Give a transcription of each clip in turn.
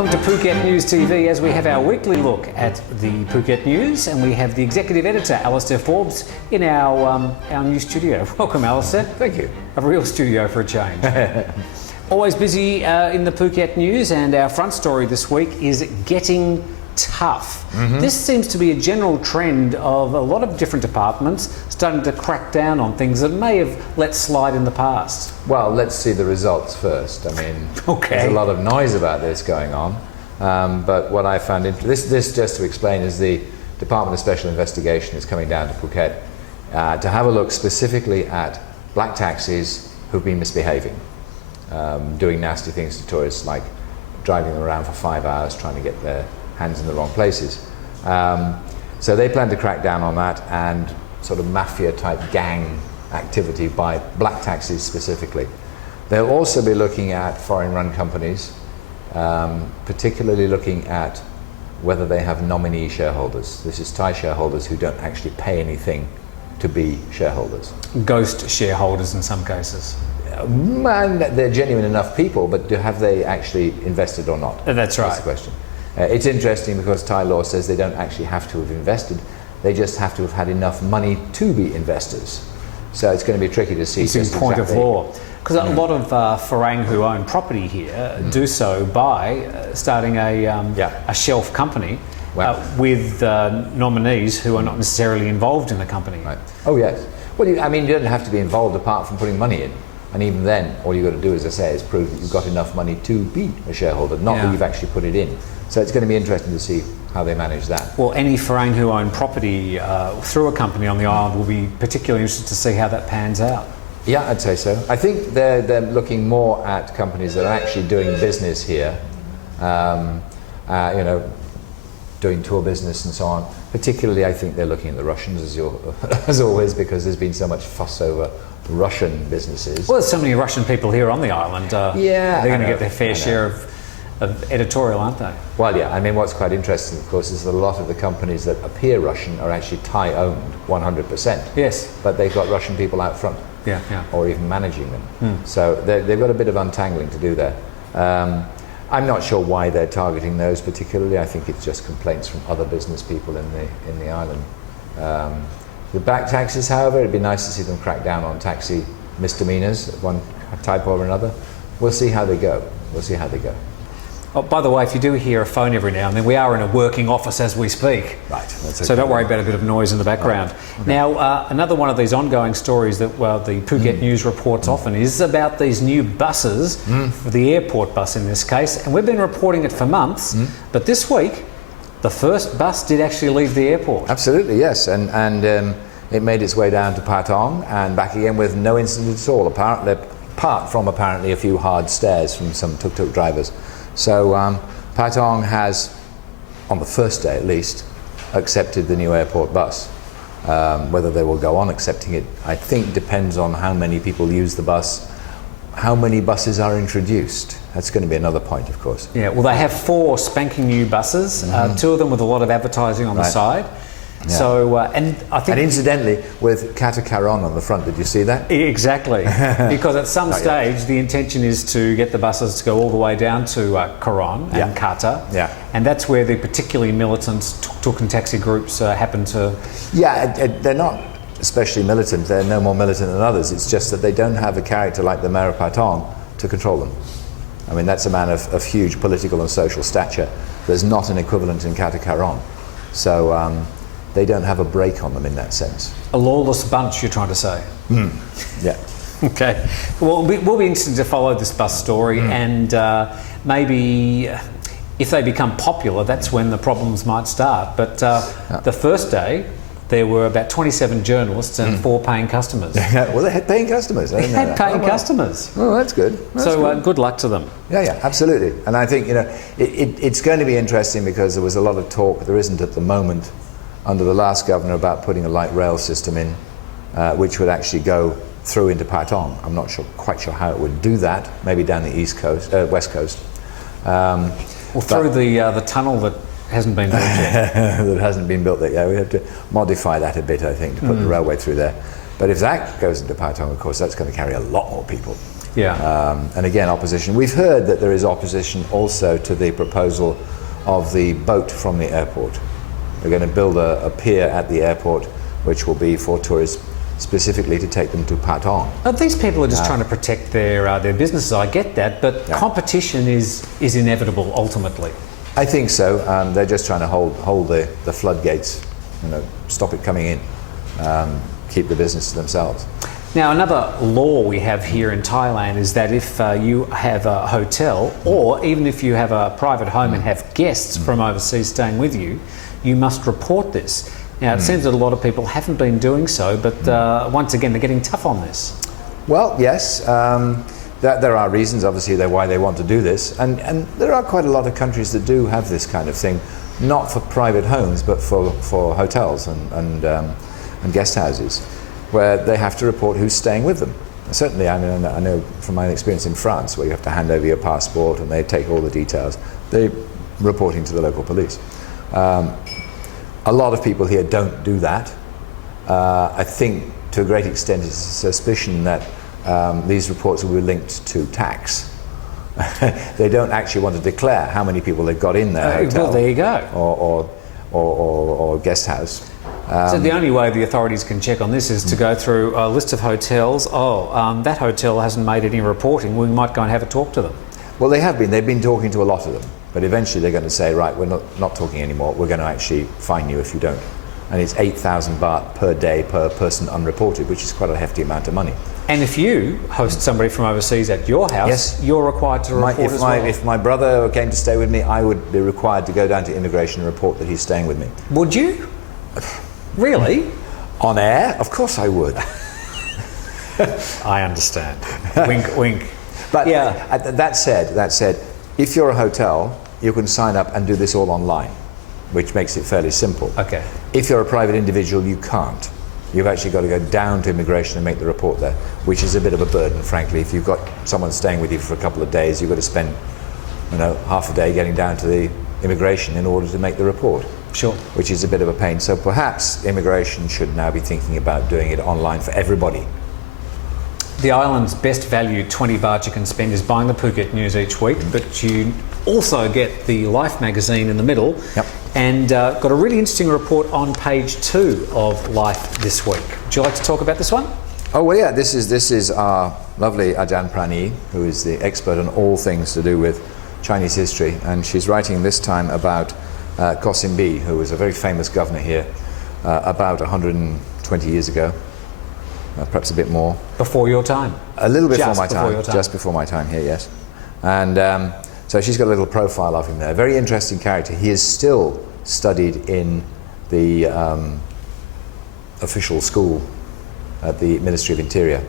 Welcome to Phuket News TV as we have our weekly look at the Phuket News, and we have the executive editor, Alasdair Forbes, in our new studio. Welcome, Alasdair. Thank you. A real studio for a change. Always busy in the Phuket News, and our front story this week is getting tough. This seems to be a general trend of a lot of different departments starting to crack down on things that may have let slide in the past. Well, let's see the results first. I mean, there's a lot of noise about this going on, but what I found this just to explain is the Department of Special Investigation is coming down to Phuket to have a look specifically at black taxis who've been misbehaving, doing nasty things to tourists, like driving them around for 5 hours trying to get their hands in the wrong places. So they plan to crack down on that and sort of mafia type gang activity by black taxis specifically. They'll also be looking at foreign run companies, particularly looking at whether they have nominee shareholders. This is Thai shareholders who don't actually pay anything to be shareholders. Ghost shareholders in some cases. And they're genuine enough people, but have they actually invested or not? That's right. That's the question. It's interesting because Thai law says they don't actually have to have invested, they just have to have had enough money to be investors. So it's going to be tricky to see. It's in point of law. Because a lot of Farang who own property here do so by starting a shelf company with nominees who are not necessarily involved in the company. Right. Oh yes. Well, you don't have to be involved apart from putting money in. And even then, all you've got to do, as I say, is prove that you've got enough money to be a shareholder, not that you've actually put it in. So it's going to be interesting to see how they manage that. Well, any Farang who own property through a company on the island will be particularly interested to see how that pans out. Yeah, I'd say so. I think they're looking more at companies that are actually doing business here, doing tour business and so on. Particularly, I think they're looking at the Russians, as always, because there's been so much fuss over Russian businesses. Well, there's so many Russian people here on the island. They're going to get their fair share of editorial, aren't they? Well, yeah. I mean, what's quite interesting, of course, is that a lot of the companies that appear Russian are actually Thai-owned, 100%. Yes. But they've got Russian people out front. Yeah. Or even managing them. So they've got a bit of untangling to do there. I'm not sure why they're targeting those particularly. I think it's just complaints from other business people in the island. The back taxes, however, it'd be nice to see them crack down on taxi misdemeanors of one type or another. We'll see how they go. Oh, by the way, if you do hear a phone every now and then, we are in a working office as we speak. Right. That's okay. So don't worry about a bit of noise in the background. Right. Okay. Now, another one of these ongoing stories that the Phuket News reports often is about these new buses, for the airport bus in this case, and we've been reporting it for months, but this week, the first bus did actually leave the airport. Absolutely, yes, and it made its way down to Patong and back again with no incident at all, apart from apparently a few hard stares from some tuk-tuk drivers. So Patong has, on the first day at least, accepted the new airport bus. Whether they will go on accepting it, I think, depends on how many people use the bus, how many buses are introduced. That's going to be another point, of course. Yeah, well, they have 4 spanking new buses, 2 of them with a lot of advertising on the side. Yeah. So, and I think... And incidentally, with Katakaron on the front, did you see that? Exactly. Because at some stage, the intention is to get the buses to go all the way down to Coron and Kata. Yeah. And that's where the particularly militant tuk-tuk and taxi groups happen to... Yeah, they're not especially militant. They're no more militant than others. It's just that they don't have a character like the Mayor of Patong to control them. I mean, that's a man of huge political and social stature. There's not an equivalent in Katakaron. So they don't have a break on them in that sense. A lawless bunch, you're trying to say? Yeah. Okay. Well, we'll be interested to follow this bus story and maybe if they become popular, that's when the problems might start. But the first day, there were about 27 journalists and 4 paying customers. Well, they had paying customers. They had paying customers. Oh, that's good. Good luck to them. Yeah, absolutely. And I think, it's going to be interesting because there was a lot of talk, there isn't at the moment, under the last governor about putting a light rail system in, which would actually go through into Patong. I'm not quite sure how it would do that, maybe down the west coast. Or through the tunnel that hasn't been built yet. That hasn't been built yet. Yeah, we have to modify that a bit, I think, to put the railway through there. But if that goes into Patong, of course, that's going to carry a lot more people. And again, opposition. We've heard that there is opposition also to the proposal of the boat from the airport. They're going to build a pier at the airport, which will be for tourists specifically to take them to Patong. These people are just trying to protect their businesses. I get that, but competition is inevitable ultimately. I think so. They're just trying to hold the floodgates, stop it coming in, keep the business to themselves. Now, another law we have here in Thailand is that if you have a hotel, or even if you have a private home and have guests from overseas staying with you, you must report this. Now, it seems that a lot of people haven't been doing so, but once again, they're getting tough on this. Well, yes. There are reasons, obviously, why they want to do this. And there are quite a lot of countries that do have this kind of thing, not for private homes, but for hotels and guest houses, where they have to report who's staying with them. Certainly, I know from my experience in France, where you have to hand over your passport and they take all the details, they're reporting to the local police. A lot of people here don't do that. I think to a great extent it's a suspicion that these reports will be linked to tax. They don't actually want to declare how many people they've got in their hotel. Well, there you go. Or guest house. So the only way the authorities can check on this is to go through a list of hotels. That hotel hasn't made any reporting. We might go and have a talk to them. Well, they have been. They've been talking to a lot of them. But eventually they're going to say, right, we're not talking anymore. We're going to actually fine you if you don't. And it's 8,000 baht per day per person unreported, which is quite a hefty amount of money. And if you host somebody from overseas at your house, you're required to report as well. If my brother came to stay with me, I would be required to go down to immigration and report that he's staying with me. Would you? Really? On air? Of course I would. I understand. Wink, wink. But that said, if you're a hotel, you can sign up and do this all online, which makes it fairly simple. Okay. If you're a private individual, you can't. You've actually got to go down to immigration and make the report there, which is a bit of a burden, frankly. If you've got someone staying with you for a couple of days, you've got to spend, half a day getting down to the immigration in order to make the report. Sure. Which is a bit of a pain. So perhaps immigration should now be thinking about doing it online for everybody. The island's best value 20 baht you can spend is buying the Phuket News each week, but you also get the Life magazine in the middle. Yep. And got a really interesting report on page 2 of Life this week. Would you like to talk about this one? Oh, well, yeah, this is our lovely Ajahn Prani, who is the expert on all things to do with Chinese history, and she's writing this time about Kosimbi, who was a very famous governor here about 120 years ago. Perhaps a bit more. Before your time? A little bit Just before my time. Just before my time here, yes. And so she's got a little profile of him there. Very interesting character. He is still studied in the official school at the Ministry of Interior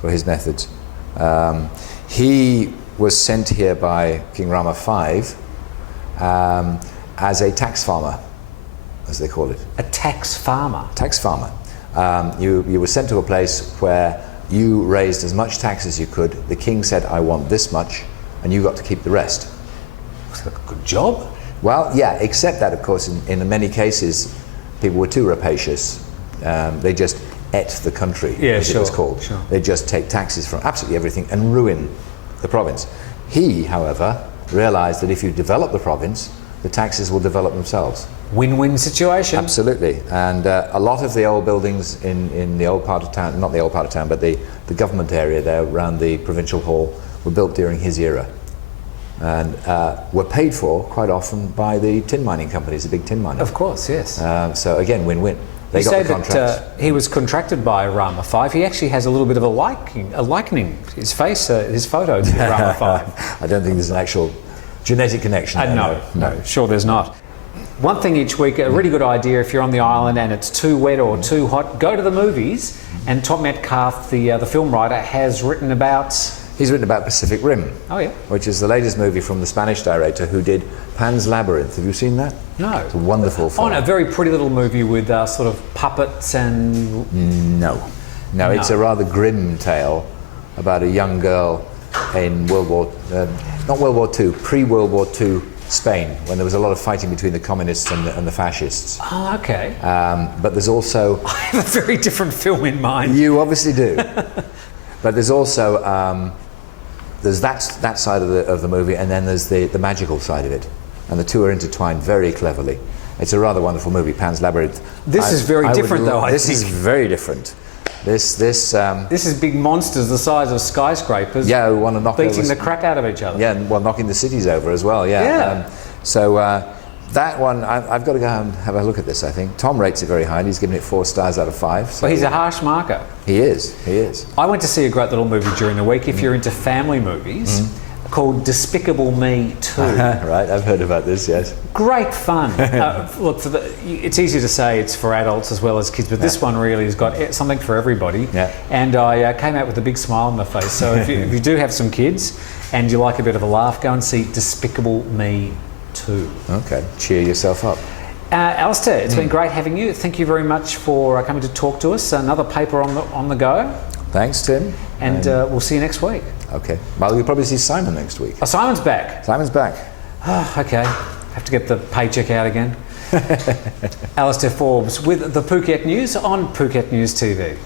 for his methods. He was sent here by King Rama V as a tax farmer, as they call it. A tax farmer? Tax farmer. You were sent to a place where you raised as much tax as you could. The king said, I want this much, and you got to keep the rest. Was that a good job? Well, yeah, except that, of course, in many cases, people were too rapacious. They just ate the country, as it was called. Sure. They just take taxes from absolutely everything and ruin the province. He, however, realized that if you develop the province, the taxes will develop themselves. Win-win situation. Absolutely. And a lot of the old buildings in the old part of town, not the old part of town, but the government area there around the provincial hall were built during his era. And were paid for quite often by the tin mining companies, the big tin miners. Of course, yes. So again, win-win. They got the contracts. That he was contracted by Rama V. He actually has a little bit of a likening, his face, his photo to Rama V. I don't think there's an actual genetic connection there. No, sure there's not. One thing each week, a really good idea if you're on the island and it's too wet or too hot, go to the movies. And Tom Metcalf, the film writer, has written about... He's written about Pacific Rim. Oh, yeah. Which is the latest movie from the Spanish director who did Pan's Labyrinth. Have you seen that? No. It's a wonderful film. Oh, no, a very pretty little movie with sort of puppets and... No, it's a rather grim tale about a young girl in pre-World War II Spain, when there was a lot of fighting between the communists and the fascists. Oh, okay. But there's also... I have a very different film in mind. You obviously do. But there's also there's that side of the movie, and then there's the magical side of it, and the two are intertwined very cleverly. It's a rather wonderful movie, Pan's Labyrinth. This is very different, though. This is very different. This is big monsters the size of skyscrapers. Yeah, who want to knock beating the crap out of each other. Yeah, and well, knocking the cities over as well. Yeah. That one, I've got to go and have a look at this. I think Tom rates it very highly. He's given it 4 stars out of 5. So well, he's a harsh marker. He is. He is. I went to see a great little movie during the week. If you're into family movies, called Despicable Me 2. Right, I've heard about this. Yes. Great fun. Look, it's easy to say it's for adults as well as kids, but this one really has got something for everybody. Yeah. And I came out with a big smile on my face. So if you do have some kids and you like a bit of a laugh, go and see Despicable Me 2. Okay, cheer yourself up. Alasdair, it's been great having you. Thank you very much for coming to talk to us. Another paper on the go. Thanks, Tim. And we'll see you next week. Okay. Well, you'll probably see Simon next week. Oh, Simon's back. Simon's back. Oh, okay. Have to get the paycheck out again. Alasdair Forbes with the Phuket News on Phuket News TV.